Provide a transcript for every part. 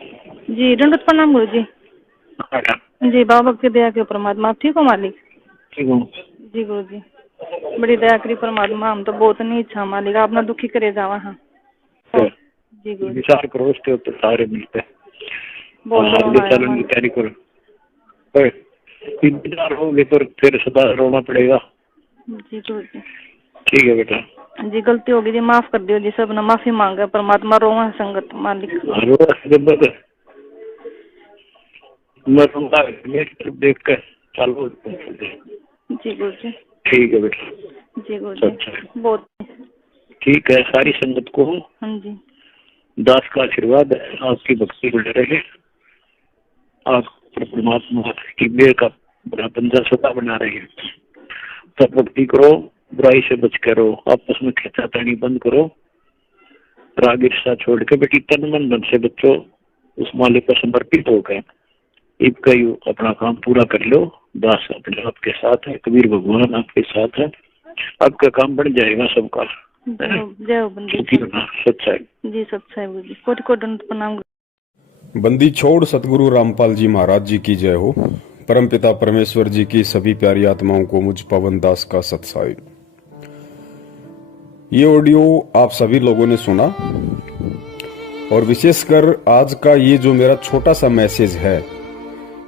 जी दंडवत प्रणाम गुरु जी। हाँ, जी बाबा की दया के परमात्मा। आप ठीक हो मालिक? ठीक हूँ। जी गुरु जी बड़ी दया करी परमात्मा। हम तो बहुत नहीं इच्छा मालिक आप ना दुखी करे जावा। हाँ जी गुरु जी विचार करो उसके ऊपर सारे मिलते हैं। बहुत आगे रोना आया चलने की मालिक। तैयारी करो। इंतजार होगे तो फिर सदा रोना पड़ेगा। जी गुरु जी। ठीक है बेटा। जी गलती होगी जी माफ कर दियो जी। सब ने माफी मांगे परमात्मा। रोवा संगत मालिक। मैं रूंगा मेरी तरफ देख कर चालू। जी गुरु जी। ठीक है बेटा। जी गुरु जी अच्छा बहुत। ठीक है। सारी संगत को हाँ जी दास का आशीर्वाद है। आपकी भक्ति बढ़ रहे। आप परमात्मा की मेहर का बड़ा बंदा सदा बना रहे हैं। सब भक्ति करो। बुराई से बच करो। आपस में खींचातानी बंद करो। राग ईर्ष्या छोड़ के बेटी तन मन धन से बच्चों उस मालिक पर समर्पित होकर इनका अपना काम पूरा कर लो। दास अपने आपके साथ है। कबीर भगवान आपके साथ है। आपका काम बढ़ जाएगा सबका। जय हो बंदी सच्चाई। जी सच्चाई गुरु जी। कोटि कोटि दंडवत प्रणाम। बंदी छोड़ सतगुरु रामपाल जी महाराज जी की जय हो। परमपिता परमेश्वर जी की सभी प्यारी आत्माओं को मुझ पवन दास का सत्साई। ये ऑडियो आप सभी लोगों ने सुना और विशेषकर आज का ये जो मेरा छोटा सा मैसेज है,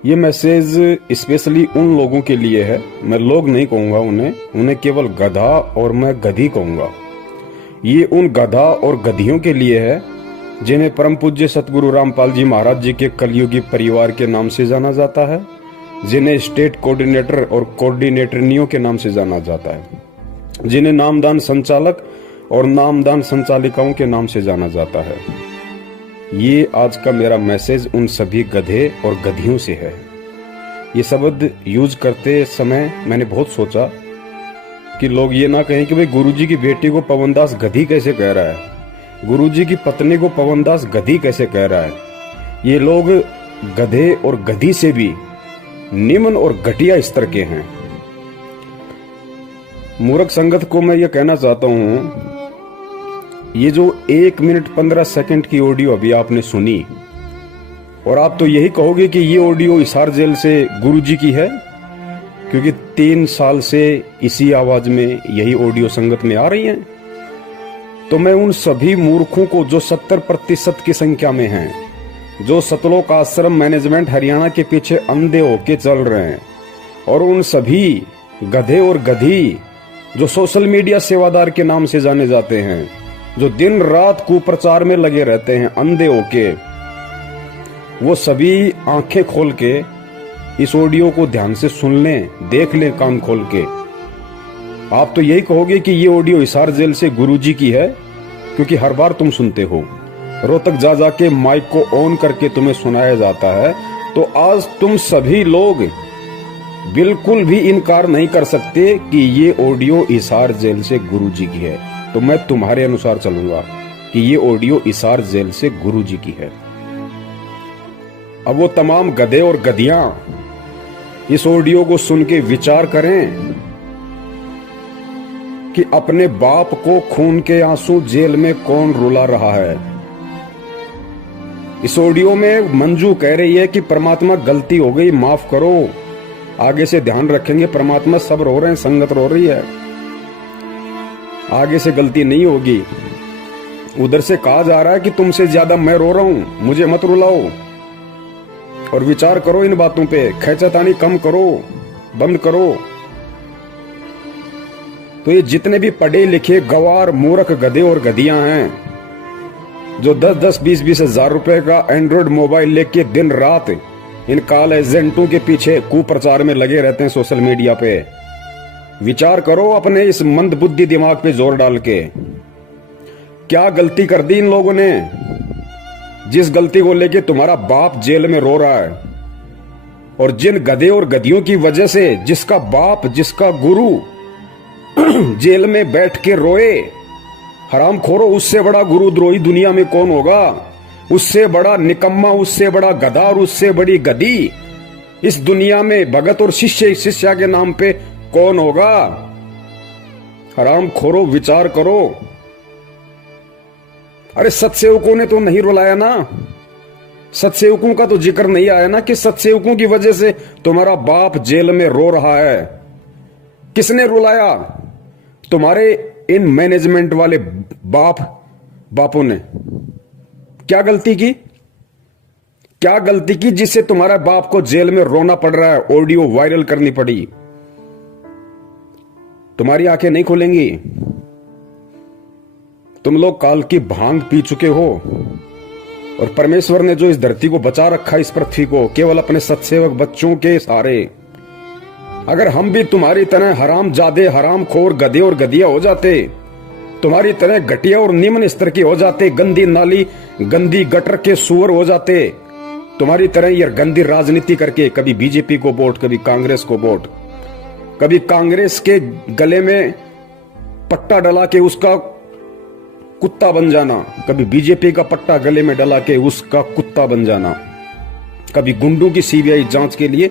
ये मैसेज स्पेशली उन लोगों के लिए है। मैं लोग नहीं कहूंगा उन्हें केवल गधा और मैं गधी कहूंगा। ये उन गधा और गधियों के लिए है जिन्हें परम पूज्य सतगुरु रामपाल जी महाराज जी के कलयुगी परिवार के नाम से जाना जाता है, जिन्हें स्टेट कोऑर्डिनेटर और कोऑर्डिनेटरनियों के नाम से जाना जाता है, जिन्हें नामदान संचालक और नामदान संचालिकाओं के नाम से जाना जाता है। ये आज का मेरा मैसेज उन सभी गधे और गधियों से है। ये शब्द यूज करते समय मैंने बहुत सोचा कि लोग ये ना कहें कि भाई गुरुजी की बेटी को पवनदास गधी कैसे कह रहा है, गुरुजी की पत्नी को पवनदास गधी कैसे कह रहा है। ये लोग गधे और गधी से भी निम्न और घटिया स्तर के हैं। मूर्ख संगत को मैं ये कहना चाहता हूं, ये जो 1 मिनट 15 सेकंड की ऑडियो अभी आपने सुनी और आप तो यही कहोगे कि ये ऑडियो हिसार जेल से गुरुजी की है, क्योंकि 3 साल से इसी आवाज में यही ऑडियो संगत में आ रही हैं। तो मैं उन सभी मूर्खों को जो 70% की संख्या में हैं, जो सतलोक आश्रम मैनेजमेंट हरियाणा के पीछे अंधे होके चल रहे हैं, और उन सभी गधे और गधी जो सोशल मीडिया सेवादार के नाम से जाने जाते हैं, जो दिन रात कुप्रचार में लगे रहते हैं अंधे होके, वो सभी आंखें खोल के इस ऑडियो को ध्यान से सुन लें, देख लें कान खोल के। आप तो यही कहोगे कि ये ऑडियो हिसार जेल से गुरुजी की है, क्योंकि हर बार तुम सुनते हो, रोहतक जा जाके माइक को ऑन करके तुम्हें सुनाया जाता है। तो आज तुम सभी लोग बिल्कुल भी इनकार नहीं कर सकते कि ये ऑडियो हिसार जेल से गुरुजी की है। तो मैं तुम्हारे अनुसार चलूंगा कि ये ऑडियो हिसार जेल से गुरुजी की है। अब वो तमाम गधे और गधियां इस ऑडियो को सुन के विचार करें कि अपने बाप को खून के आंसू जेल में कौन रुला रहा है। इस ऑडियो में मंजू कह रही है कि परमात्मा गलती हो गई, माफ करो, आगे से ध्यान रखेंगे। परमात्मा सब रो रहे हैं, संगत रो रही है, आगे से गलती नहीं होगी। उधर से कहा जा रहा है कि तुमसे ज्यादा मैं रो रहा हूं, मुझे मत रुलाओ। और विचार करो इन बातों पे, खैचतानी कम करो, बंद करो। तो ये जितने भी पढ़े लिखे गवार मूर्ख गधे और गधियां हैं, जो 10-10, 20-20 हजार रुपए का एंड्रॉइड मोबाइल लेके दिन रात इन काल एजेंटों के पीछे कुप्रचार में लगे रहते हैं सोशल मीडिया पे, विचार करो अपने इस मंद बुद्धि दिमाग पे जोर डाल के। क्या गलती कर दी इन लोगों ने, जिस गलती को लेके तुम्हारा बाप जेल में रो रहा है? और जिन गधे और गधियों की वजह से जिसका बाप, जिसका गुरु जेल में बैठ के रोए, हराम खोरो, उससे बड़ा गुरुद्रोही दुनिया में कौन होगा? उससे बड़ा निकम्मा, उससे बड़ा गधा और उससे बड़ी गधी इस दुनिया में भगत और शिष्य शिष्या के नाम पे कौन होगा? हराम खोरो, विचार करो। अरे सत्सेवकों ने तो नहीं रुलाया ना, सत्सेवकों का तो जिक्र नहीं आया ना कि सत्सेवकों की वजह से तुम्हारा बाप जेल में रो रहा है। किसने रुलाया? तुम्हारे इन मैनेजमेंट वाले बापों ने। क्या गलती की? क्या गलती की जिससे तुम्हारा बाप को जेल में रोना पड़ रहा है, ऑडियो वायरल करनी पड़ी? तुम्हारी आंखें नहीं खुलेंगी। तुम लोग काल की भांग पी चुके हो और परमेश्वर ने जो इस धरती को बचा रखा, इस पृथ्वी को, केवल अपने सत्सेवक बच्चों के सहारे। अगर हम भी तुम्हारी तरह हराम जादे, हराम खोर, गधे और गधिया हो जाते, तुम्हारी तरह घटिया और निम्न स्तर के हो जाते, गंदी नाली, गंदी गटर के सुअर हो जाते, तुम्हारी तरह ये गंदी राजनीति करके कभी बीजेपी को वोट, कभी कांग्रेस को वोट, कभी कांग्रेस के गले में पट्टा डला के उसका कुत्ता बन जाना, कभी बीजेपी का पट्टा गले में डला के उसका कुत्ता बन जाना, कभी गुंडों की सीबीआई जांच के लिए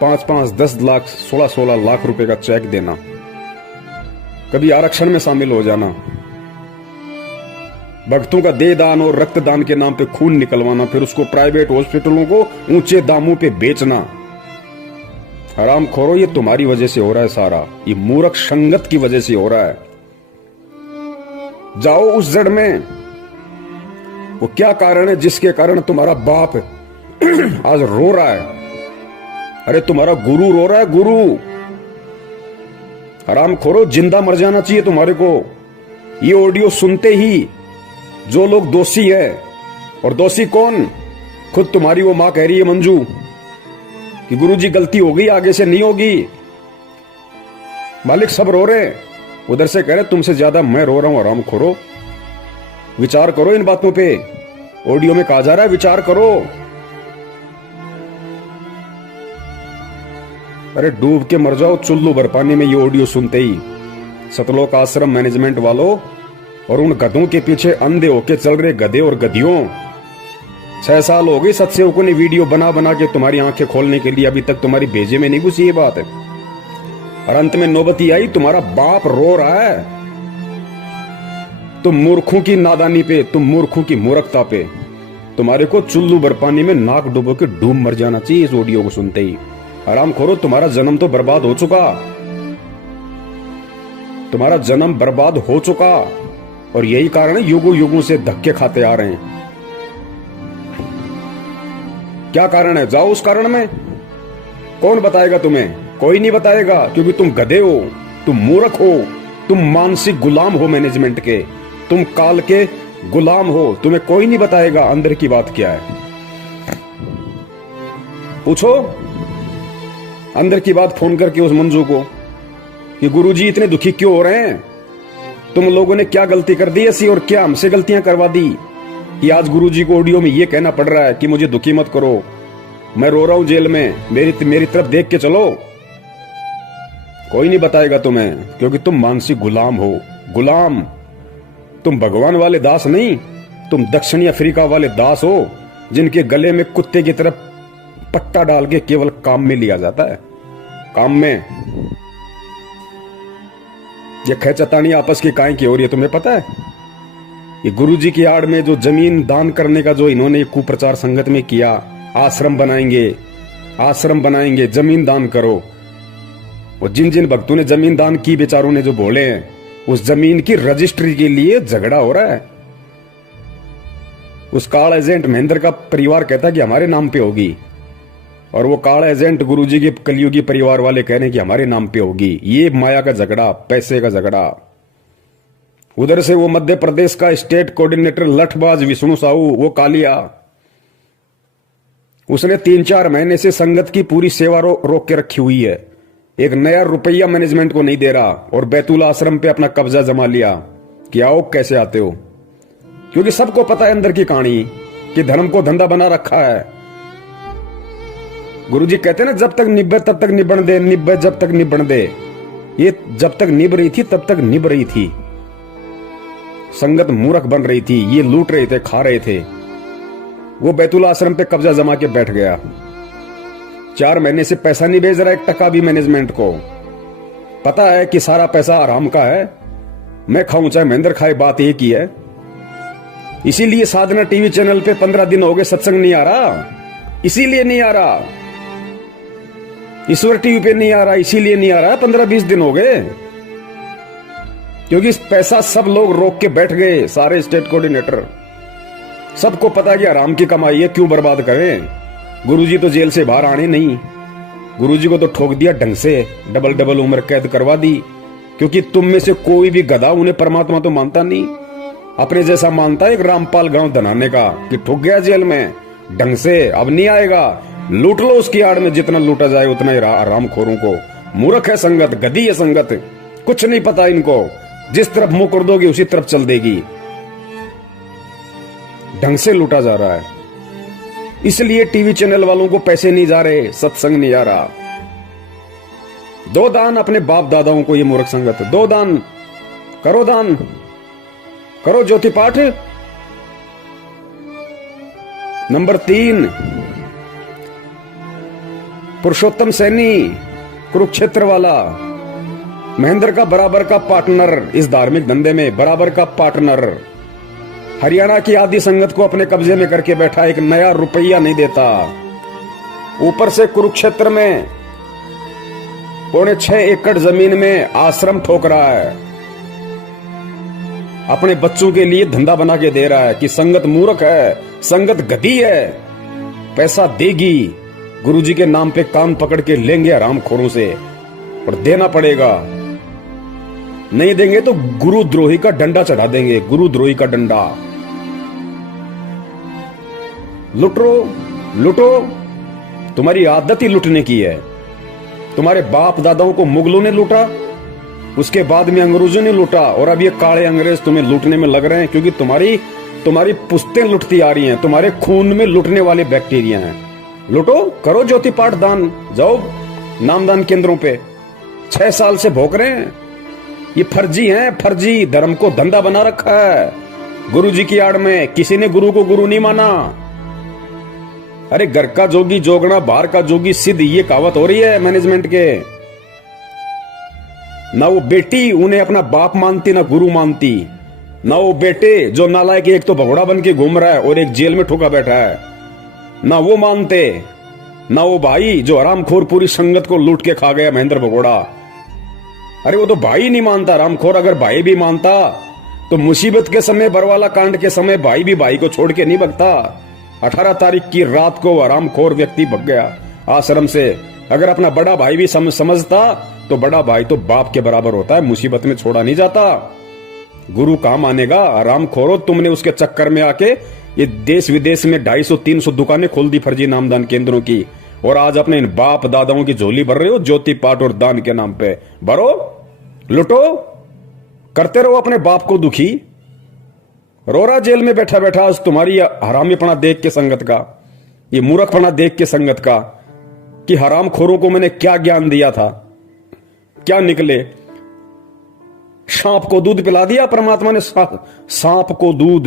5-5, 10 लाख, 16-16 लाख रुपए का चेक देना, कभी आरक्षण में शामिल हो जाना, भक्तों का देह दान और रक्तदान के नाम पे खून निकलवाना, फिर उसको प्राइवेट हॉस्पिटलों को ऊंचे दामों पे बेचना। हराम खोरो, ये तुम्हारी वजह से हो रहा है सारा। ये मूर्ख संगत की वजह से हो रहा है। जाओ उस जड़ में, वो क्या कारण है जिसके कारण तुम्हारा बाप आज रो रहा है? अरे तुम्हारा गुरु रो रहा है, गुरु। हराम खोरो, जिंदा मर जाना चाहिए तुम्हारे को। ये ऑडियो सुनते ही जो लोग दोषी है, और दोषी कौन? खुद तुम्हारी वो मां कह रही है मंजू कि गुरुजी गलती हो गई, आगे से नहीं होगी। मालिक सब रो रहे, उधर से कह रहे तुमसे ज्यादा मैं रो रहा हूं। आराम खोरो, विचार करो इन बातों पे। ऑडियो में कहा जा रहा है विचार करो। अरे डूब के मर जाओ चुल्लू भर पानी में ये ऑडियो सुनते ही। सतलोक आश्रम मैनेजमेंट वालों और उन गधों के पीछे अंधे होके चल रहे गधे और गधियों, 6 साल हो गए सत्सेवकों ने वीडियो बना बना के तुम्हारी आंखें खोलने के लिए, अभी तक तुम्हारी भेजे में नहीं घुसी ये बात है। और अंत में नौबती आई, तुम्हारा बाप रो रहा है। तुम मूर्खों की नादानी पे, तुम मूर्खों की मूर्खता पे, तुम्हारे को चुल्लू भर पानी में नाक डुबो के डूब मर जाना चाहिए इस ऑडियो को सुनते ही। आराम खोरो, तुम्हारा जन्म तो बर्बाद हो चुका, तुम्हारा जन्म बर्बाद हो चुका। और यही कारण है युगों युगों से धक्के खाते आ रहे हैं। क्या कारण है? जाओ उस कारण में। कौन बताएगा तुम्हें? कोई नहीं बताएगा, क्योंकि तुम गधे हो, तुम मूर्ख हो, तुम मानसिक गुलाम हो मैनेजमेंट के, तुम काल के गुलाम हो। तुम्हें कोई नहीं बताएगा अंदर की बात क्या है। पूछो अंदर की बात फोन करके उस मंजू को कि गुरुजी इतने दुखी क्यों हो रहे हैं, तुम लोगों ने क्या गलती कर दी ऐसी, और क्या हमसे गलतियां करवा दी कि आज गुरुजी को ऑडियो में ये कहना पड़ रहा है कि मुझे दुखी मत करो, मैं रो रहा हूं जेल में, मेरी तरफ देख के चलो। कोई नहीं बताएगा तुम्हें, क्योंकि तुम मानसिक गुलाम हो। गुलाम, तुम भगवान वाले दास नहीं, तुम दक्षिणी अफ्रीका वाले दास हो, जिनके गले में कुत्ते की तरफ पट्टा डाल के केवल काम में लिया जाता है। काम में ये खैचतानी आपस की काहे की हो रही है तुम्हें पता है? ये गुरुजी की आड़ में जो जमीन दान करने का जो इन्होंने कुप्रचार संगत में किया, आश्रम बनाएंगे, जमीन दान करो। और जिन जिन भक्तों ने जमीन दान की, बेचारों ने जो बोले हैं, उस जमीन की रजिस्ट्री के लिए झगड़ा हो रहा है। उस काल एजेंट महेंद्र का परिवार कहता है कि हमारे नाम पे होगी, और वो काल एजेंट गुरुजी के कलयुगी परिवार वाले कह रहे हैं कि हमारे नाम पे होगी। ये माया का झगड़ा, पैसे का झगड़ा। उधर से वो मध्य प्रदेश का स्टेट कोऑर्डिनेटर लठबाज विष्णु साहू, वो कालिया, उसने 3-4 महीने से संगत की पूरी सेवा रोक के रखी हुई है। एक नया रुपया मैनेजमेंट को नहीं दे रहा, और बैतूल आश्रम पे अपना कब्जा जमा लिया कि आओ कैसे आते हो, क्योंकि सबको पता है अंदर की कहानी कि धर्म को धंधा बना रखा है। गुरुजी कहते हैं ना, जब तक निब्बे तब तक निबण दे, निब्बे जब तक निबण दे। ये जब तक निभ रही थी तब तक निभ रही थी। संगत मूर्ख बन रही थी, ये लूट रहे थे, खा रहे थे। वो बैतूल आश्रम पे कब्जा जमा के बैठ गया। 4 महीने से पैसा नहीं भेज रहा, 1 टका भी मैनेजमेंट को। पता है कि सारा पैसा आराम का है, मैं खाऊं चाहे महेंद्र खाए, बात एक ही है। इसीलिए साधना टीवी चैनल पे 15 दिन हो गए सत्संग नहीं आ रहा, इसीलिए नहीं आ रहा। ईश्वर टीवी पे नहीं आ रहा, इसीलिए नहीं आ रहा। 15-20 दिन हो गए, क्योंकि पैसा सब लोग रोक के बैठ गए, सारे स्टेट कोऑर्डिनेटर। सबको पता है कि आराम की कमाई है, क्यों बर्बाद करें। गुरुजी तो जेल से बाहर आने नहीं, गुरुजी को तो ठोक दिया ढंग से, डबल उम्र कैद करवा दी। क्योंकि तुम में से कोई भी गधा उन्हें परमात्मा तो मानता नहीं, अपने जैसा मानता है एक रामपाल गांव धनाने का, कि ठुक गया जेल में ढंग से, अब नहीं आएगा। लूट लो उसकी आड़ में, जितना लूटा जाए उतना ही आरामखोरों को। मूर्ख है संगत, गधी है संगत, कुछ नहीं पता इनको। जिस तरफ मुंह कर दोगे उसी तरफ चल देगी। ढंग से लूटा जा रहा है, इसलिए टीवी चैनल वालों को पैसे नहीं जा रहे, सत्संग नहीं आ रहा। दो दान अपने बाप दादाओं को, ये मूर्ख संगत। दो दान करो, दान करो, ज्योति पाठ। नंबर 3, पुरुषोत्तम सैनी कुरुक्षेत्र वाला, महेंद्र का बराबर का पार्टनर इस धार्मिक धंधे में, बराबर का पार्टनर। हरियाणा की आदि संगत को अपने कब्जे में करके बैठा, एक नया रुपया नहीं देता। ऊपर से कुरुक्षेत्र में 6.25 एकड़ जमीन में आश्रम ठोक रहा है, अपने बच्चों के लिए धंधा बना के दे रहा है कि संगत मूर्ख है, संगत गधी है, पैसा देगी। गुरुजी के नाम पे कान पकड़ के लेंगे हरामखोरों से, और देना पड़ेगा। नहीं देंगे तो गुरुद्रोही का डंडा चढ़ा देंगे, गुरुद्रोही का डंडा। लुटो लुटो, तुम्हारी आदत ही लुटने की है। तुम्हारे बाप दादाओं को मुगलों ने लूटा, उसके बाद में अंग्रेजों ने लूटा, और अब ये काले अंग्रेज तुम्हें लूटने में लग रहे हैं, क्योंकि तुम्हारी पुश्तें लुटती आ रही हैं, तुम्हारे खून में लुटने वाले बैक्टीरिया हैं। लुटो, करो ज्योति पाठ दान, जाओ नामदान केंद्रों पे। 6 साल से भोग रहे हैं, ये फर्जी हैं, फर्जी धर्म को धंधा बना रखा है गुरुजी की आड़ में। किसी ने गुरु को गुरु नहीं माना। अरे घर का जोगी जोगना, बाहर का जोगी सिद्ध, ये कहावत हो रही है मैनेजमेंट के। ना वो बेटी उन्हें अपना बाप मानती, ना गुरु मानती, ना वो बेटे जो नालायक एक तो भगोड़ा बन के घूम रहा है और एक जेल में ठुका बैठा है, ना वो मानते, ना वो भाई जो हरामखोर पूरी संगत को लूट के खा गया महेंद्र भगोड़ा। अरे वो तो भाई नहीं मानता हरामखोर। अगर भाई भी मानता तो मुसीबत के समय, बरवाला कांड के समय भाई भी भाई को छोड़ के नहीं भगता। 18 तारीख की रात को हरामखोर व्यक्ति भग गया आश्रम से। अगर अपना बड़ा भाई भी समझता तो बड़ा भाई तो बाप के बराबर होता है, मुसीबत में छोड़ा नहीं जाता। गुरु कहां मानेगा? हरामखोरो, तुमने उसके चक्कर में आके ये देश विदेश में 250-300 दुकानें खोल दी फर्जी नामदान केंद्रों की, और आज अपने इन बाप दादाओं की झोली भर रहे हो ज्योति पाठ और दान के नाम पे। भरो, लुटो, करते रहो अपने बाप को दुखी। रोरा जेल में बैठा बैठा आज तुम्हारी हरामीपना देख के संगत का, ये मूर्खपना देख के संगत का, कि हरामखोरों को मैंने क्या ज्ञान दिया था, क्या निकले। सांप को दूध पिला दिया परमात्मा ने, सांप को दूध।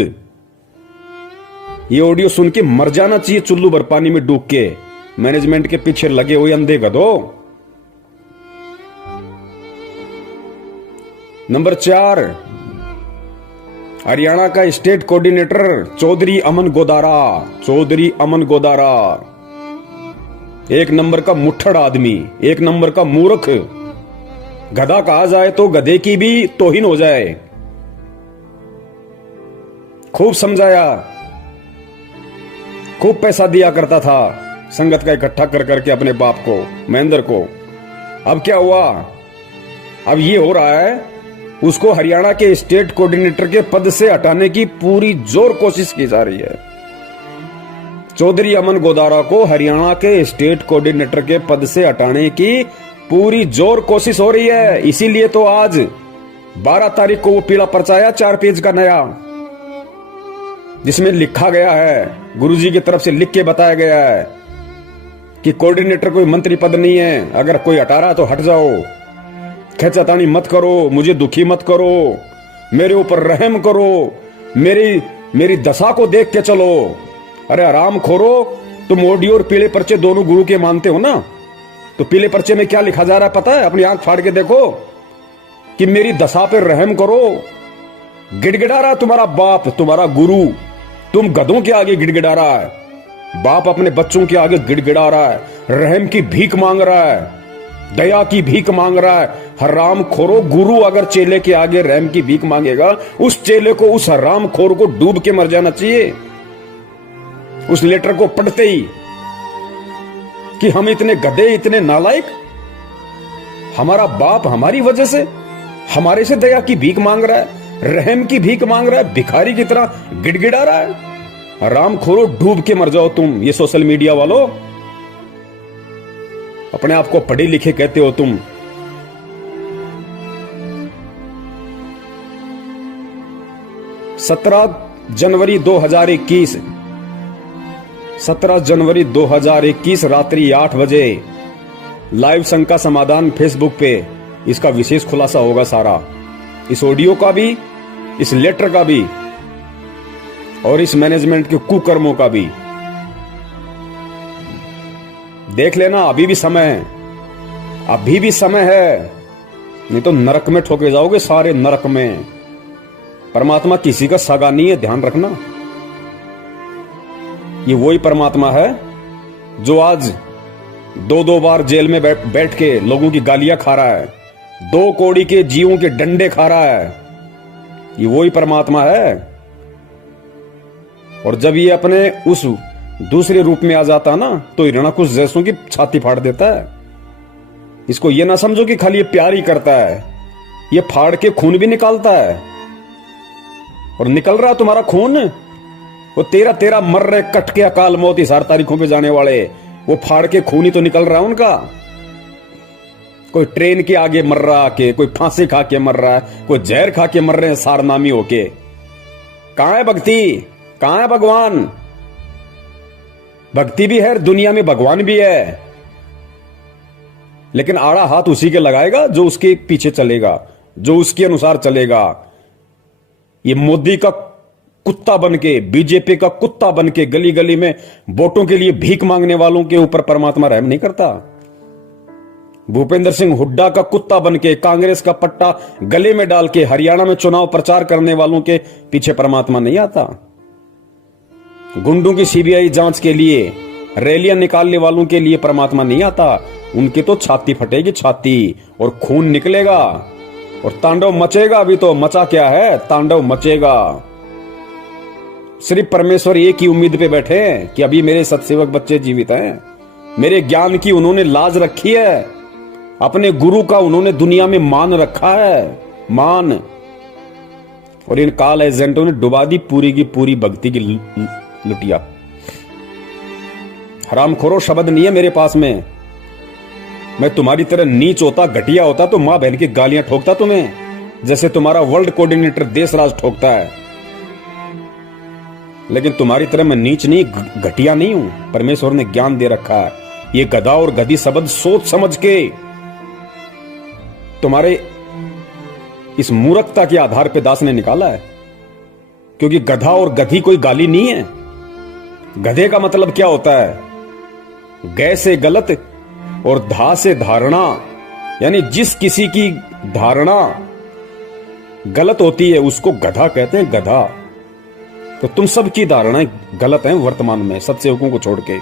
ये ऑडियो सुन के मर जाना चाहिए चुल्लू भर पानी में डूब के, मैनेजमेंट के पीछे लगे हुए अंधे गधो। नंबर 4, हरियाणा का स्टेट कोऑर्डिनेटर चौधरी अमन गोदारा। चौधरी अमन गोदारा एक नंबर का मुट्ठड़ आदमी, एक नंबर का मूर्ख। गधा कहा जाए तो गधे की भी तौहीन हो जाए। खूब समझाया, खूब पैसा दिया करता था संगत का इकट्ठा कर करके अपने बाप को, महेंद्र को। अब क्या हुआ? अब ये हो रहा है, उसको हरियाणा के स्टेट कोऑर्डिनेटर के पद से हटाने की पूरी जोर कोशिश की जा रही है। चौधरी अमन गोदारा को हरियाणा के स्टेट कोऑर्डिनेटर के पद से हटाने की पूरी जोर कोशिश हो रही है। इसीलिए तो आज 12 तारीख को वो पीला पर्चा आया 4 पेज का नया, जिसमें लिखा गया है, गुरुजी की तरफ से लिख के बताया गया है कि कोऑर्डिनेटर कोई मंत्री पद नहीं है, अगर कोई हटा रहा तो हट जाओ, खेचातानी मत करो, मुझे दुखी मत करो, मेरे ऊपर रहम करो, मेरी दशा को देख के चलो। अरे आराम खोरो, तुम ऑडियो और पीले पर्चे दोनों गुरु के मानते हो ना, तो पीले पर्चे में क्या लिखा जा रहा है पता है? अपनी आंख फाड़ के देखो कि मेरी दशा पे रहम करो, गिड़गिड़ा रहा है तुम्हारा बाप, तुम्हारा गुरु, तुम गधों के आगे गिड़गिड़ा रहा है। बाप अपने बच्चों के आगे गिड़गिड़ा रहा है, रहम की भीख मांग रहा है, दया की भीख मांग रहा है। हराम खोरो, गुरु अगर चेले के आगे रहम की भीख मांगेगा, उस चेले को, उस हराम खोर को डूब के मर जाना चाहिए उस लेटर को पढ़ते ही, कि हम इतने गधे, इतने नालायक। हमारा बाप हमारी वजह से हमारे से दया की भीख मांग रहा है, रहम की भीख मांग रहा है, भिखारी की तरह गिड़गिड़ा रहा है। हराम खोरो, डूब के मर जाओ तुम। ये सोशल मीडिया वालों, अपने आप को पढ़े लिखे कहते हो तुम। जनवरी 2021 रात्रि 8 बजे लाइव शंका समाधान फेसबुक पे इसका विशेष खुलासा होगा सारा, इस ऑडियो का भी, इस लेटर का भी, और इस मैनेजमेंट के कुकर्मों का भी। देख लेना, अभी भी समय है, अभी भी समय है, नहीं तो नरक में ठोके जाओगे, सारे नरक में। परमात्मा किसी का सगा नहीं है, ध्यान रखना। ये वही परमात्मा है जो आज 2-2 बार जेल में बैठ के लोगों की गालियां खा रहा है, 2 कौड़ी के जीवों के डंडे खा रहा है। ये वही परमात्मा है। और जब ये अपने उस दूसरे रूप में आ जाता ना, तो हिरणाकुश जैसों की छाती फाड़ देता है। इसको ये ना समझो कि खाली ये प्यार ही करता है, ये फाड़ के खून भी निकालता है। और निकल रहा तुम्हारा खून, वो 13 मर रहे, कट के अकाल मौत इस 8 तारीखों पे जाने वाले, वो फाड़ के खून ही तो निकल रहा है उनका। कोई ट्रेन के आगे मर रहा के, कोई फांसी खा के मर रहा है, कोई जहर खा के मर रहे हैं सारनामी होके। कहां है भक्ति, कहां है भगवान? भक्ति भी है, दुनिया में भगवान भी है, लेकिन आड़ा हाथ उसी के लगाएगा जो उसके पीछे चलेगा, जो उसके अनुसार चलेगा। ये मोदी का कुत्ता बनके, बीजेपी का कुत्ता बनके गली गली में वोटों के लिए भीख मांगने वालों के ऊपर परमात्मा रहम नहीं करता। भूपेंद्र सिंह हुड्डा का कुत्ता बनके, कांग्रेस का पट्टा गले में डाल के हरियाणा में चुनाव प्रचार करने वालों के पीछे परमात्मा नहीं आता। गुंडों की सीबीआई जांच के लिए रैलियां निकालने वालों के लिए परमात्मा नहीं आता। उनकी तो छाती फटेगी, छाती, और खून निकलेगा और तांडव मचेगा। अभी तो मचा क्या है, तांडव मचेगा। सिर्फ परमेश्वर एक ही उम्मीद पे बैठे हैं कि अभी मेरे सत्सेवक बच्चे जीवित हैं, मेरे ज्ञान की उन्होंने लाज रखी है, अपने गुरु का उन्होंने दुनिया में मान रखा है, मान। और इन काल एजेंटों ने डुबा दी पूरी की पूरी भक्ति की लुटिया। हरामखोरो शब्द नहीं है मेरे पास में। मैं तुम्हारी तरह नीच होता, घटिया होता तो मां बहन की गालियां ठोकता तुम्हें, जैसे तुम्हारा वर्ल्ड कोऑर्डिनेटर देशराज ठोकता है। लेकिन तुम्हारी तरह मैं नीच नहीं, घटिया नहीं हूं। परमेश्वर ने ज्ञान दे रखा है। ये गधा और गधी शब्द सोच समझ के तुम्हारे इस मूर्खता के आधार पे दास ने निकाला है। क्योंकि गधा और गधी कोई गाली नहीं है। गधे का मतलब क्या होता है? गै से गलत और धा से धारणा, यानी जिस किसी की धारणा गलत होती है उसको गधा कहते हैं, गधा। तो तुम सब की धारणाएं गलत हैं वर्तमान में, सत्सेवकों को छोड़ के।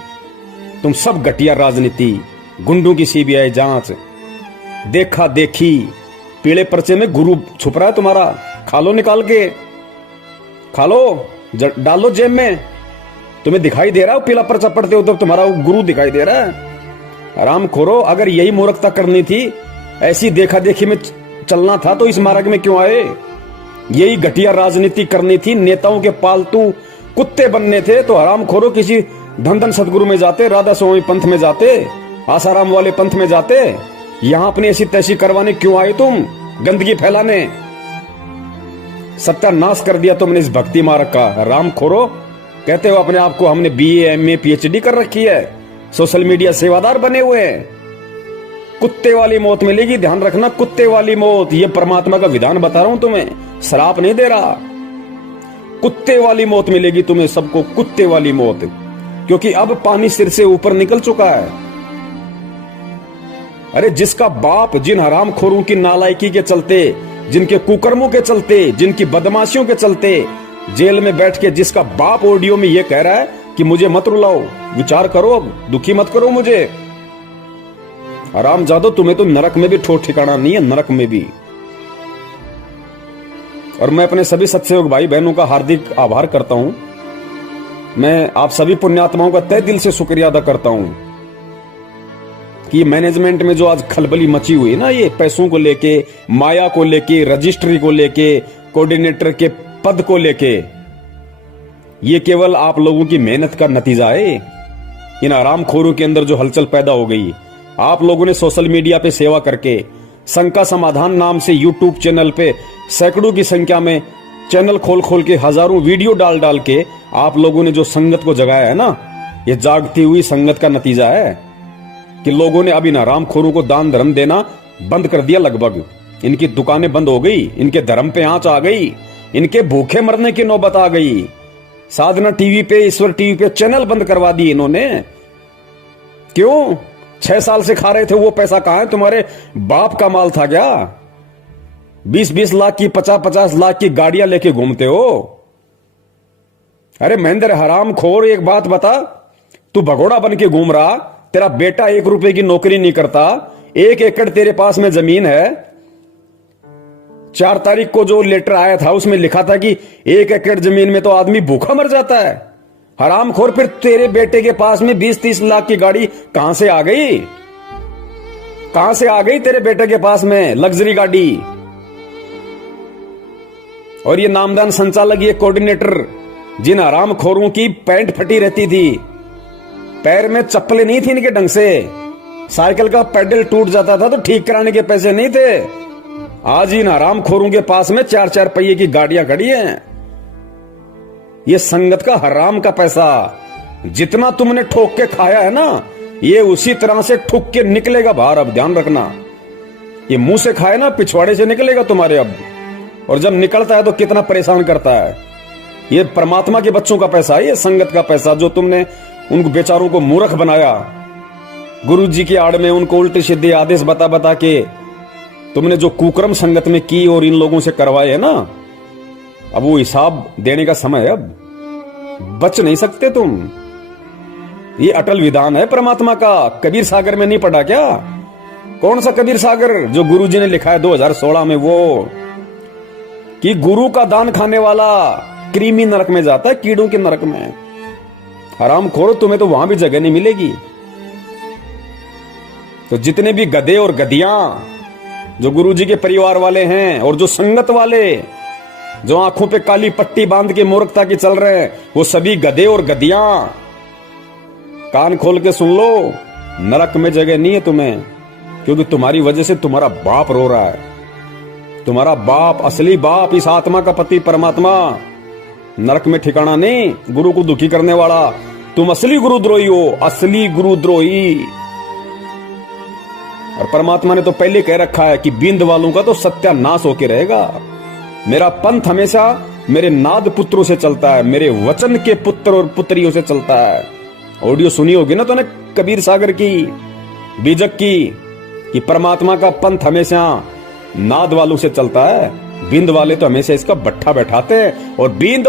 तुम सब घटिया राजनीति, गुंडों की सीबीआई जांच, देखा देखी, पीले पर्चे में गुरु छुप रहा है तुम्हारा। खा लो, निकाल के खा लो, डालो जेब में। तुम्हें दिखाई दे रहा है पीला पर्चा पढ़ते हो तो तुम्हारा गुरु दिखाई दे रहा है। आराम खोरो, अगर यही मूर्खता करनी थी, ऐसी देखा देखी में चलना था तो इस मार्ग में क्यों आए? यही घटिया राजनीति करनी थी, नेताओं के पालतू कुत्ते बनने थे तो हराम खोरो किसी धन सदगुरु में जाते, राधा स्वामी पंथ में जाते, आसाराम वाले पंथ में जाते। यहां अपनी ऐसी तैसी करवाने क्यों आए तुम? गंदगी फैलाने। सत्यानाश कर दिया तुमने इस भक्ति मार्ग का। राम खोरो, कहते हो अपने आप को हमने BA MA PhD कर रखी है, सोशल मीडिया सेवादार बने हुए हैं। कुत्ते वाली मौत मिलेगी, ध्यान रखना, कुत्ते वाली मौत। ये परमात्मा का विधान बता रहा हूं तुम्हें, श्राप नहीं दे रहा। कुत्ते वाली मौत मिलेगी तुम्हें सबको, कुत्ते वाली मौत। क्योंकि अब पानी सिर से ऊपर निकल चुका है। अरे जिसका बाप जिन हरामखोरों की नालायकी के चलते जिनके कुकर्मों के चलते, जिनकी बदमाशियों के चलते जेल में बैठ के जिसका बाप ऑडियो में ये कह रहा है कि मुझे मत रुलाओ, विचार करो, अब दुखी मत करो मुझे। हरामजादो, तुम्हें तो नरक में भी ठोर ठिकाना नहीं है, नरक में भी। और मैं अपने सभी सत्सेवक भाई बहनों का हार्दिक आभार करता हूं। मैं आप सभी पुण्यात्माओं का तहे दिल से शुक्रिया अदा करता हूं कि मैनेजमेंट में जो आज खलबली मची हुई है ना, ये पैसों को लेके, माया को लेके, रजिस्ट्री को लेके, कोऑर्डिनेटर के पद को लेके, ये केवल आप लोगों की मेहनत का नतीजा है। इन आरामखोरों के अंदर जो हलचल पैदा हो गई, आप लोगों ने सोशल मीडिया पे सेवा करके, शंका समाधान नाम से यूट्यूब चैनल पे सैकड़ों की संख्या में चैनल खोल खोल के, हजारों वीडियो डाल डाल के आप लोगों ने जो संगत को जगाया है ना, ये जागती हुई संगत का नतीजा है कि लोगों ने अब इन हरामखोरों को दान धर्म देना बंद कर दिया। लगभग इनकी दुकानें बंद हो गई, इनके धर्म पे आंच आ गई, इनके भूखे मरने की नौबत आ गई। साधना टीवी पे, ईश्वर टीवी पे चैनल बंद करवा दिए इन्होंने। क्यों? 6 साल से खा रहे थे, वो पैसा कहां है? तुम्हारे बाप का माल था क्या? 20-20 लाख की, 50-50 लाख की गाड़ियां लेके घूमते हो। अरे महेंद्र हरामखोर, एक बात बता, तू भगोड़ा बन के घूम रहा, तेरा बेटा 1 रुपए की नौकरी नहीं करता, 1 एकड़ तेरे पास में जमीन है। 4 तारीख को जो लेटर आया था उसमें लिखा था कि 1 एकड़ जमीन में तो आदमी भूखा मर जाता है। हरामखोर, फिर तेरे बेटे के पास में 20-30 लाख की गाड़ी कहां से आ गई? कहां से आ गई तेरे बेटे के पास में लग्जरी गाड़ी? और ये नामदान संचालक, ये कोऑर्डिनेटर, जिन हरामखोरों की पैंट फटी रहती थी, पैर में चप्पलें नहीं थी इनके ढंग से, साइकिल का पैडल टूट जाता था तो ठीक कराने के पैसे नहीं थे, आज इन हरामखोरों के पास में 4-4 पहिए की गाड़ियां खड़ी हैं। ये संगत का हराम का पैसा जितना तुमने ठोक के खाया है ना, ये उसी तरह से ठुक के निकलेगा बाहर। अब ध्यान रखना, ये मुंह से खाए ना, पिछवाड़े से निकलेगा तुम्हारे अब। और जब निकलता है तो कितना परेशान करता है। ये परमात्मा के बच्चों का पैसा है, ये संगत का पैसा, जो तुमने उनको बेचारों को मूर्ख बनाया। गुरु जी की आड़ में उनको उल्टे सीधे आदेश बता बता के तुमने जो कुकर्म संगत में की और इन लोगों से करवाए है ना, अब वो हिसाब देने का समय है। अब बच नहीं सकते तुम। ये अटल विधान है परमात्मा का। कबीर सागर में नहीं पढ़ा क्या? कौन सा कबीर सागर जो गुरुजी ने लिखा है 2016 में, वो कि गुरु का दान खाने वाला कृमि नरक में जाता है, कीड़ों के नरक में। हरामखोरो, तुम्हें तो वहां भी जगह नहीं मिलेगी। तो जितने भी गधे और गधियां जो गुरुजी के परिवार वाले हैं और जो संगत वाले जो आंखों पे काली पट्टी बांध के मूर्खता की चल रहे हैं, वो सभी गधे और गधियां कान खोल के सुन लो, नरक में जगह नहीं है तुम्हें। क्योंकि तुम्हारी वजह से तुम्हारा बाप रो रहा है। तुम्हारा बाप, असली बाप, इस आत्मा का पति परमात्मा, नरक में ठिकाना नहीं। गुरु को दुखी करने वाला तुम असली गुरुद्रोही हो, असली गुरुद्रोही। और परमात्मा ने तो पहले कह रखा है कि बिंद वालों का तो सत्यानाश होके रहेगा। मेरा पंथ हमेशा मेरे नाद पुत्रों से चलता है, मेरे वचन के पुत्र और पुत्रियों से चलता है। ऑडियो सुनी होगी ना तूने कबीर सागर की, बीजक की, कि परमात्मा का पंथ हमेशा नाद वालों से चलता है। बिंद वाले तो हमेशा इसका बट्ठा बैठाते हैं। और बिंद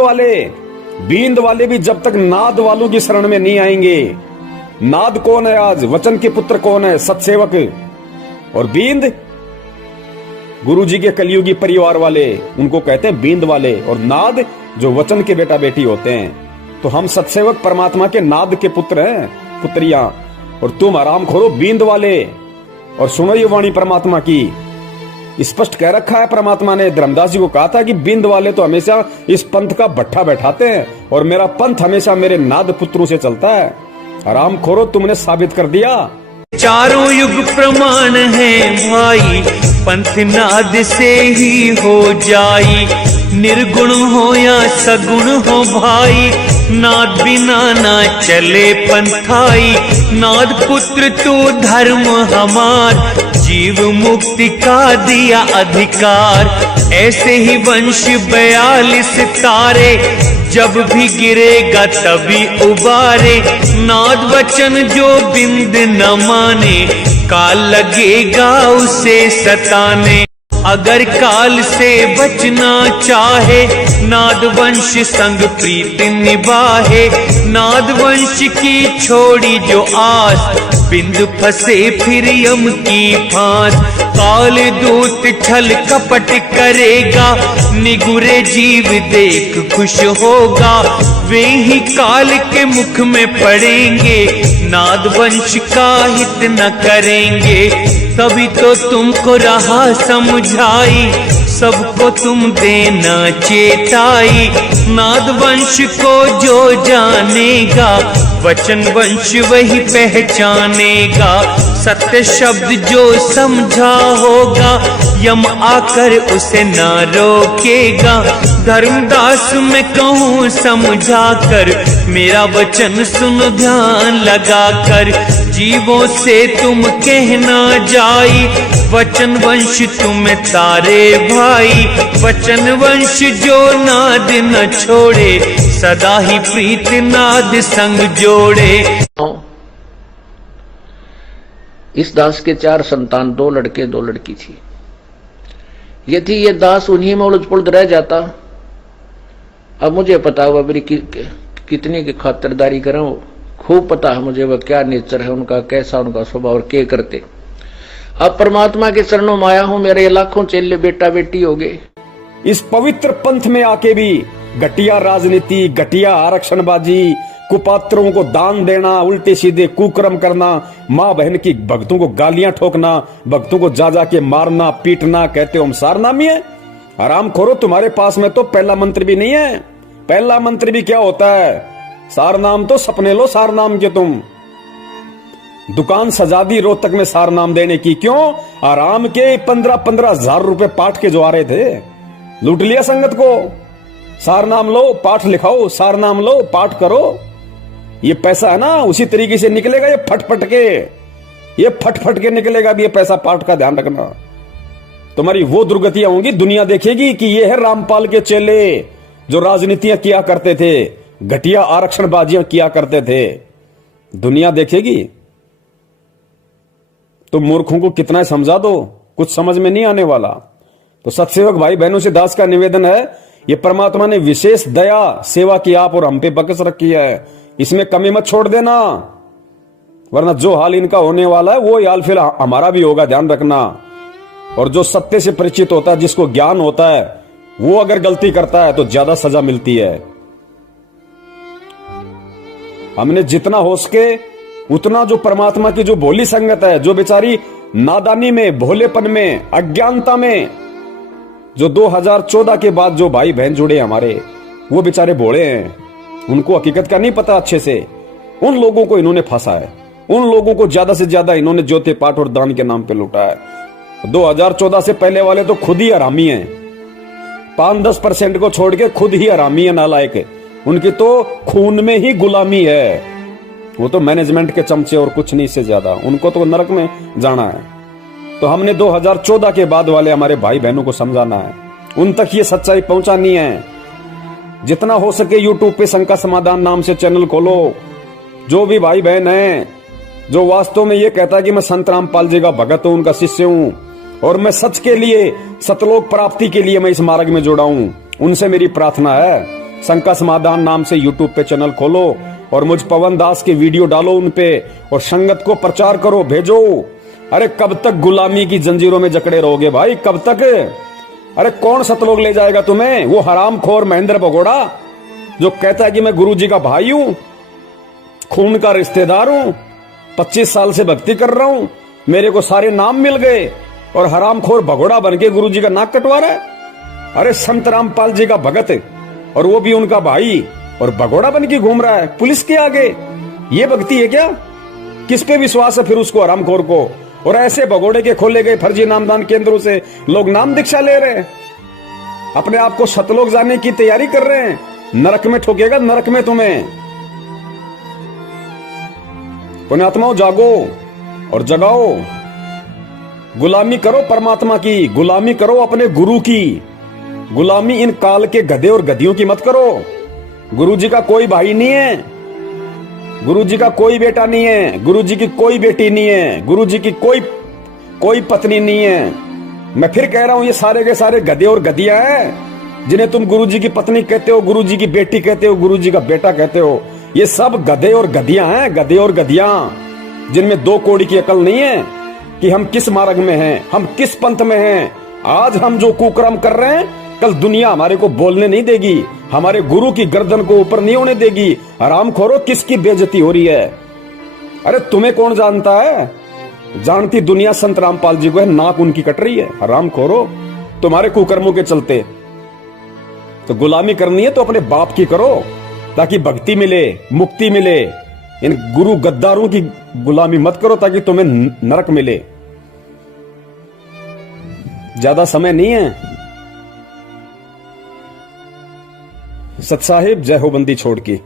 वाले भी जब तक नाद वालों की शरण में नहीं आएंगे। नाद कौन है आज? वचन के पुत्र कौन है? सत्सेवक। और बींद गुरुजी के कलियुगी परिवार वाले, उनको कहते हैं बींद वाले। और नाद जो वचन के बेटा बेटी होते हैं। तो हम सत्सेवक परमात्मा के नाद के पुत्र हैं, पुत्रियां। और तुम हरामखोरो बींद वाले। और सुनो ये वाणी परमात्मा की, स्पष्ट कह रखा है परमात्मा ने। धर्मदास जी को कहा था कि बिंद वाले तो हमेशा इस पंथ का भट्ठा बैठाते हैं और मेरा पंथ हमेशा मेरे नाद पुत्रों से चलता है। हरामखोरो, तुमने साबित कर दिया। चारों युग प्रमाण है भाई, पंथ नाद से ही हो जाई। निर्गुण हो या सगुण हो भाई, नाद बिना ना चले पंथाई। नाद पुत्र तो धर्म हमार, जीव मुक्ति का दिया अधिकार। ऐसे ही वंश 42 तारे, जब भी गिरेगा तभी उबारे। नाद वचन जो बिंद न माने, काल लगेगा उसे सताने। अगर काल से बचना चाहे, नादवंश संग प्रीत निभाहे। नादवंश की छोड़ी जो आस, बिंदु फंसे फिर यम की फांस। काल दूत छल कपट करेगा, निगुरे जीव देख खुश होगा। वे ही काल के मुख में पड़ेंगे, नादवंश का हित न करेंगे। तभी तो तुमको रहा समझाई, सबको तुम देना चेताई। नादवंश को जो जानेगा, वचन वंश वही पहचानेगा। सत्य शब्द जो समझा होगा, यम आकर उसे न रोकेगा। धर्मदास मैं कहूँ समझा कर, मेरा वचन सुन ध्यान लगा कर। जीवों से तुम कहना जाई, वचन वंश तुम्हें तारे भाई। वचन वंश जो नाद न छोड़े, सदा ही प्रीत नाद संग जोड़े। इस दास के 4 संतान, 2 लड़के 2 लड़की थी। यदि ये दास उन्हीं में उलझ पुलझ रह जाता, अब मुझे पता हुआ मेरी कितनी की खातिरदारी करें, खूब पता है मुझे वह क्या नेचर है उनका, कैसा उनका स्वभाव और क्या करते। अब परमात्मा के चरणों में आया हूं, मेरे लाखों चेले बेटा बेटी हो गए। इस पवित्र पंथ में आके भी घटिया राजनीति, घटिया आरक्षणबाजी, कुपात्रों को दान देना, उल्टे सीधे कुकर्म करना, माँ बहन की भक्तों को गालियां ठोकना, भक्तों को जा के मारना पीटना, कहते हो हम सारनामी है। आराम खोरो, तुम्हारे पास में तो पहला मंत्र भी नहीं है। पहला मंत्र भी क्या होता है? सारनाम तो सपने लो सारनाम के तुम। दुकान सजा दी रोहतक में सारनाम देने की, क्यों? आराम के 15-15 हजार रुपए पाठ के जो आ रहे थे, लूट लिया संगत को। सारनाम लो, पाठ लिखाओ, सारनाम लो, पाठ करो। ये पैसा है ना, उसी तरीके से निकलेगा। ये फट के निकलेगा भी ये पैसा, पाठ का ध्यान रखना। तुम्हारी वो दुर्गतियां होंगी, दुनिया देखेगी कि ये है रामपाल के चेले जो राजनीतियां किया करते थे, घटिया आरक्षणबाजियां किया करते थे। दुनिया देखेगी। तो मूर्खों को कितना समझा दो, कुछ समझ में नहीं आने वाला। तो सत्सेवक भाई बहनों से दास का निवेदन है, ये परमात्मा ने विशेष दया सेवा की आप और हम पे बकस रखी है, इसमें कमी मत छोड़ देना, वरना जो हाल इनका होने वाला है वो हाल फिर हमारा भी होगा, ध्यान रखना। और जो सत्य से परिचित होता है, जिसको ज्ञान होता है, वो अगर गलती करता है तो ज्यादा सजा मिलती है। हमने जितना हो सके उतना जो परमात्मा की जो भोली संगत है, जो बेचारी नादानी में, भोलेपन में, अज्ञानता में, जो 2014 के बाद जो भाई बहन जुड़े हमारे, वो बेचारे भोले हैं, उनको हकीकत का नहीं पता अच्छे से। उन लोगों को इन्होंने फंसा है, उन लोगों को ज्यादा से ज्यादा इन्होंने ज्योति पाठ और दान के नाम पे लूटा है। 2014 से पहले वाले तो खुद ही हरामी हैं, 5-10% को छोड़ के खुद ही हरामी है, नालायक। उनकी तो खून में ही गुलामी है, वो तो मैनेजमेंट के चमचे और कुछ नहीं, इससे ज्यादा उनको तो नरक में जाना है। तो हमने 2014 के बाद वाले हमारे भाई बहनों को समझाना है, उन तक ये सच्चाई पहुंचानी है। जितना हो सके यूट्यूब पे शंका समाधान नाम से चैनल खोलो। जो भी भाई बहन है जो वास्तव में ये कहता है कि मैं संत रामपाल जी का भगत हूं, उनका शिष्य हूं, और मैं सच के लिए, सतलोक प्राप्ति के लिए मैं इस मार्ग में जुड़ा हूं, उनसे मेरी प्रार्थना है, शंका समाधान नाम से यूट्यूब पे चैनल खोलो और मुझ पवन दास के वीडियो डालो उन पे, और संगत को प्रचार करो, भेजो। अरे कब तक गुलामी की जंजीरों में जकड़े रहोगे भाई, कब तक? अरे कौन सतलोक ले जाएगा तुम्हें? वो हरामखोर महेंद्र भगोड़ा जो कहता है कि मैं गुरु जी का भाई हूं, खून का रिश्तेदार हूं, 25 साल से भक्ति कर रहा हूं, मेरे को सारे नाम मिल गए, और हरामखोर भगोड़ा बन के गुरु जी का नाक कटवा रहा है। अरे संत रामपाल जी का भगत, और वो भी उनका भाई, और भगोड़ा बन के घूम रहा है पुलिस के आगे। ये भक्ति है क्या? किस पे विश्वास है फिर उसको, हरामखोर को? और ऐसे भगोड़े के खोले गए फर्जी नामदान केंद्रों से लोग नाम दीक्षा ले रहे हैं, अपने आप को सतलोक जाने की तैयारी कर रहे हैं। नरक में ठोकेगा, नरक में तुम्हें। पुण्यात्माओं, जागो और जगाओ, गुलामी करो परमात्मा की, गुलामी करो अपने गुरु की, गुलामी इन काल के गधे और गधियों की मत करो। गुरु जी का कोई भाई नहीं है, गुरु जी का कोई बेटा नहीं है, गुरु जी की कोई बेटी नहीं है, गुरु जी की कोई पत्नी नहीं है। मैं फिर कह रहा हूं, ये सारे के सारे गधे और गधियां हैं, जिन्हें तुम गुरुजी की पत्नी कहते हो, गुरुजी की बेटी कहते हो, गुरुजी का बेटा कहते हो। ये सब गधे और गधियां हैं, गधे और गधियां, जिनमें 2 कौड़ी की अकल नहीं है कि हम किस मार्ग में हैं, हम किस पंथ में हैं। आज हम जो कुकर्म कर रहे हैं, कल दुनिया हमारे को बोलने नहीं देगी, हमारे गुरु की गर्दन को ऊपर नहीं होने देगी। हराम खोरो, किसकी बेइज्जती हो रही है? अरे तुम्हें कौन जानता है? जानती दुनिया संत रामपाल जी को है, नाक उनकी कट रही है। हराम खोरो, तुम्हारे कुकर्मों के चलते। तो गुलामी करनी है तो अपने बाप की करो, ताकि भक्ति मिले, मुक्ति मिले। इन गुरु गद्दारों की गुलामी मत करो, ताकि तुम्हें नरक मिले। ज्यादा समय नहीं है। सत साहिब, जय हो बंदी छोड़ की।